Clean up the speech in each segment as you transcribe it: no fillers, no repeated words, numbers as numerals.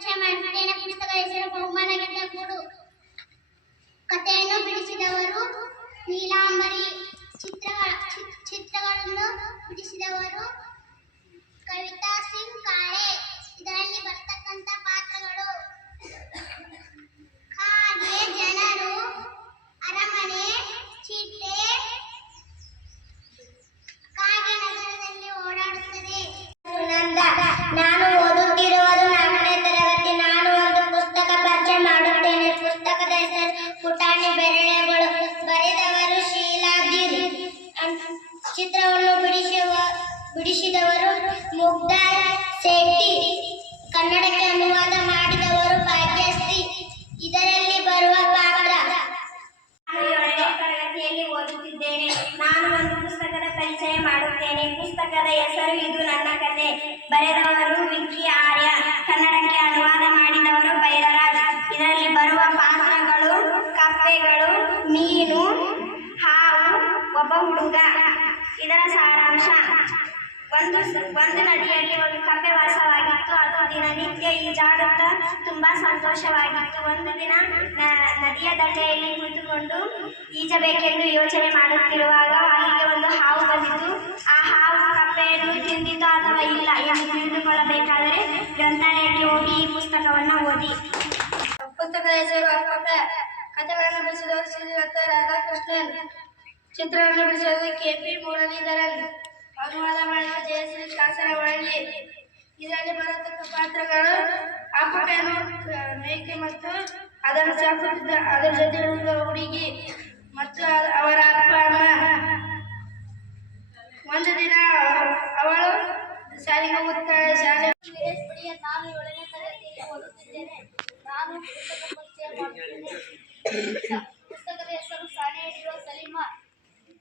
ಪರಿಚಯ ಮಾಡುತ್ತೇನೆ. ಪುಸ್ತಕದ ಹೆಸರು ಬಹುಮಾನಗಿಂತ ಗೂಡು. ಕಥೆಯನ್ನು ಬಿಡಿಸಿದವರು ನೀಲಾಂಬರಿ. ಚಿತ್ರಗಳನ್ನು ಬಿಡಿಸಿದವರು ಕವಿತಾ ಸಿಂಗ್ ಕಾಳೆ. ಇದರಲ್ಲಿ ಬರ್ತಕ್ಕಂಥ ಪಾತ್ರಗಳು ಕಾಗೆ, ಜನರು, ಅರಮನೆ, ಚಿಟ್ಟೆ. ಕಾಗೆ ನಗರದಲ್ಲಿ ಓಡಾಡುತ್ತದೆ. ನಾನು ಓದುತ್ತಿರುವುದು 4ನೇ ತರಗತಿ. ನಾನು ಒಂದು ಪುಸ್ತಕ ಪರಿಚಯ ಮಾಡುತ್ತೇನೆ. ಪುಸ್ತಕದ ಹೆಸರು ಪುಟಾಣಿ ಬೆರಳೆಗಳು. ಬರೆದವರು ಶೀಲಾಧೀರ್. ಚಿತ್ರವನ್ನು ಬಿಡಿಸಿದವರು ಮುಗ್ಧಾ ಶೆಟ್ಟಿ. ಕನ್ನಡಕ್ಕೆ ಅನುವಾದ ಮಾಡಿದವರು ಭಾಗ್ಯಶ್ರೀ. ಇದರಲ್ಲಿ ಬರುವ ಪಾತ್ರ ನಾನು 7ನೇ ತರಗತಿಯಲ್ಲಿ ಓದುತ್ತಿದ್ದೇನೆ. ನಾನು ಒಂದು ಪುಸ್ತಕದ ಪರಿಚಯ ಮಾಡುತ್ತೇನೆ. ಪುಸ್ತಕದ ಹೆಸರು ಇದು ನನ್ನ ಕತೆ. ಬರೆದವರು ವಿಕ್ಕಿ ಆರ್ಯ. ಕನ್ನಡಕ್ಕೆ ಅನುವಾದ ಮಾಡಿದವರು ಭೈರರಾಜ್. ಇದರಲ್ಲಿ ಬರುವ ಪಾತ್ರಗಳು ಕಪ್ಪೆಗಳು, ಮೀನು, ಹಾವು, ಒಬ್ಬ ಹುಡುಗ. ಇದರ ಸಾರಾಂಶ: ಒಂದು ನದಿಯಲ್ಲಿ ಒಂದು ಕಪ್ಪೆ ವಾಸವಾಗಿತ್ತು. ಅದು ದಿನನಿತ್ಯ ಈಜಾಡುತ್ತಾ ತುಂಬಾ ಸಂತೋಷವಾಗಿತ್ತು. ಒಂದು ದಿನ ನದಿಯ ದಂಡೆಯಲ್ಲಿ ಕುಳಿತುಕೊಂಡು ಈಜಬೇಕೆಂದು ಯೋಚನೆ ಮಾಡುತ್ತಿರುವಾಗ ಅಲ್ಲಿಗೆ ಒಂದು ಹಾವು ಬಂದಿತು. ಆ ಹಾವು ಕಪ್ಪೆಯನ್ನು ತಿಂದಿತೋ ಅಥವಾ ಇಲ್ಲ ಎಂದು ತಿಳಿದುಕೊಳ್ಳಬೇಕಾದರೆ ಗ್ರಂಥಾಲಯಕ್ಕೆ ಹೋಗಿ ಈ ಪುಸ್ತಕವನ್ನು ಓದಿ. ಪುಸ್ತಕದ ಹೆಸರು ಅಪ್ಪಕ್ಕ. ಕಥೆಗಳನ್ನು ಬಿಡಿಸಿದವರು ಶ್ರೀರಥ ರಾಧಾಕೃಷ್ಣನ್. ಚಿತ್ರವನ್ನು ಬಿಡಿಸಿದವರು KP ಮುರಳೀಧರನ್. ಅನುವಾದ ಮಾಡಿದ ಜಯಶ್ರೀ ಕಾಸರವಳ್ಳಿ. ಇದರಲ್ಲಿ ಬರತಕ್ಕ ಪಾತ್ರಗಳು ಅಪ್ಪಕ್ಕನು ಮೇಕೆ ಮತ್ತು ಅದನ್ನು ಸಾಕುತ್ತಿದ್ದ ಅದರ ಜೊತೆ ಹುಡುಗಿ ಮತ್ತು ಅವರ ಅಪ್ಪ ಅಮ್ಮ. ಒಂದು ದಿನ ಅವಳು ಶಾಲೆಗೆ ಹೋಗುತ್ತಾಳೆ. ನಾನು 7ನೇ ತರಗತಿಯಲ್ಲಿ ಓದುತ್ತಿದ್ದೇನೆ. ನಾನು ಪುಸ್ತಕ ಪರಿಚಯ ಮಾಡುತ್ತೇನೆ. ಪುಸ್ತಕದ ಹೆಸರು ಸಾಣೆ ಹಿಡಿಯುವ ಸಲೀಮ.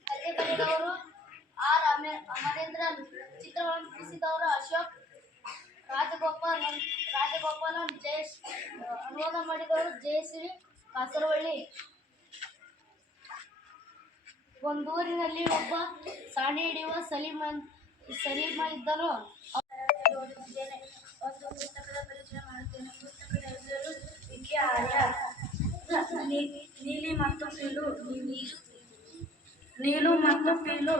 ಕಥೆ ಬರೆದವರು R. ಅಮರೇಂದ್ರನ್. ಚಿತ್ರವನ್ನು ಬಿಡಿಸಿದವರು ಅಶೋಕ್ ರಾಜಗೋಪಾಲನ್. ಅನುವಾದ ಮಾಡಿದವರು ಜಯಶ್ರೀ ಕಾಸರವಳ್ಳಿ. ಒಂದೂರಿನಲ್ಲಿ ಒಬ್ಬ ಸಾಣೆ ಹಿಡಿಯುವ ಸಲೀಮ ಇದ್ದನು. ಒಂದು ಪುಸ್ತಕದ ಪರಿಚಯ ಮಾಡುತ್ತೇನೆ. ಪುಸ್ತಕದ ಹೆಸರು ವಿಕ್ಕಿ ಆರ್ಯ. ನೀಲು ಮತ್ತು ಪೀಲು.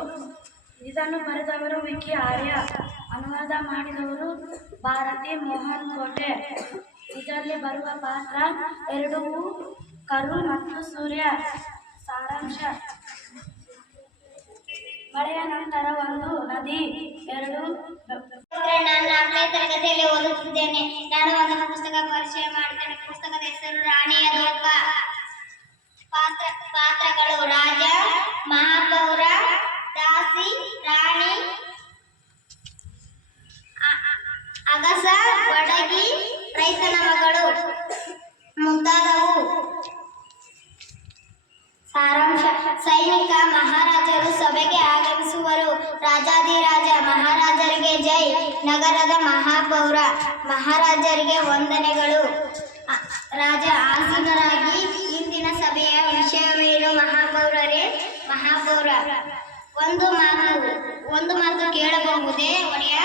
ಇದನ್ನು ಬರೆದವರು ವಿಕ್ಕಿ ಆರ್ಯ. ಅನುವಾದ ಮಾಡಿದವರು ಭಾರತಿ ಮೋಹನ್ ಕೋಟೆ. ಇದರಲ್ಲಿ ಬರುವ ಪಾತ್ರ 2 ಕರು ಮತ್ತು ಸೂರ್ಯ. ಸಾರಾಂಶ: ಮಳೆಯ ನಂತರ ಒಂದು ನದಿ. 2 ನಾನು 4ನೇ ತರಗತಿಯಲ್ಲಿ ಓದುತ್ತಿದ್ದೇನೆ. ನಾನು ಒಂದು ಪುಸ್ತಕ ಪರಿಚಯ ಮಾಡುತ್ತೇನೆ. ಪುಸ್ತಕದ ಹೆಸರು ರಾಣಿಯ ದೀಪ. ಪಾತ್ರಗಳು ರಾಜ, ಮಹಾಪೌರ, ದಾಸಿ, ರಾಣಿ, ಅಗಸ, ಬಡಗಿ, ರೈತನ ಮಗಳು ಮುಂತಾದವು. ಸಾರಾಂಶ: ಸೈನಿಕ ಮಹಾರಾಜರು ಸಭೆಗೆ ಆಗಮಿಸುವರು. ರಾಜಾಧಿರಾಜ ಮಹಾರಾಜರಿಗೆ ಜೈ. ನಗರದ ಮಹಾಪೌರ ಮಹಾರಾಜರಿಗೆ ವಂದನೆಗಳು. ರಾಜ ಆಸೀನರಾಗಿ ಇಂದಿನ ಸಭೆಯ ವಿಷಯವೇನು? ಮಹಾಪೌರರೇ, ಮಹಾಪೌರ, ಒಂದು ಮಾತು ಕೇಳಬಹುದೇ ಒಡೆಯ?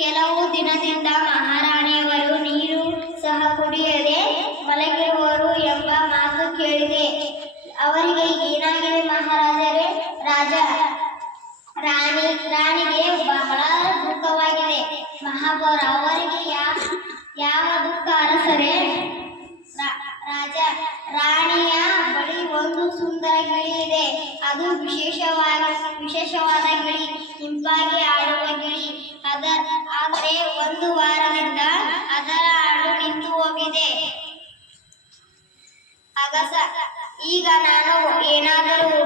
ಕೆಲವು ದಿನದಿಂದ ಮಹಾರಾಣಿಯವರು ನೀರು ಸಹ ಕುಡಿಯದೆ ಮಲಗಿರುವರು ಎಂಬ ಮಾತು ಕೇಳಿದೆ. ಅವರಿಗೆ ಏನಾಗಿದೆ ಮಹಾರಾಜರೇ? ರಾಜ: ರಾಣಿಗೆ ಬಹಳ ದುಃಖವಾಗಿದೆ. ಮಹಾಪೌರ: ಅವರಿಗೆ ಯಾವ ದುಃಖ ಅರಸರೇ? ರಾಜ: ರಾಣಿಯ ಬಳಿ ಒಂದು ಸುಂದರ ಗಿಳಿ ಇದೆ. ಅದು ವಿಶೇಷವಾದ ಗಿಳಿ, ಇಂಪಾಗಿ ಆಡುವ ಗಿಳಿ. ಆದರೆ 1 ವಾರದಿಂದ ಅದರ ಹಾಡು ನಿಂತು ಹೋಗಿದೆ. ಅಗಸ: ಈಗ ನಾನು ಏನಾದರೂ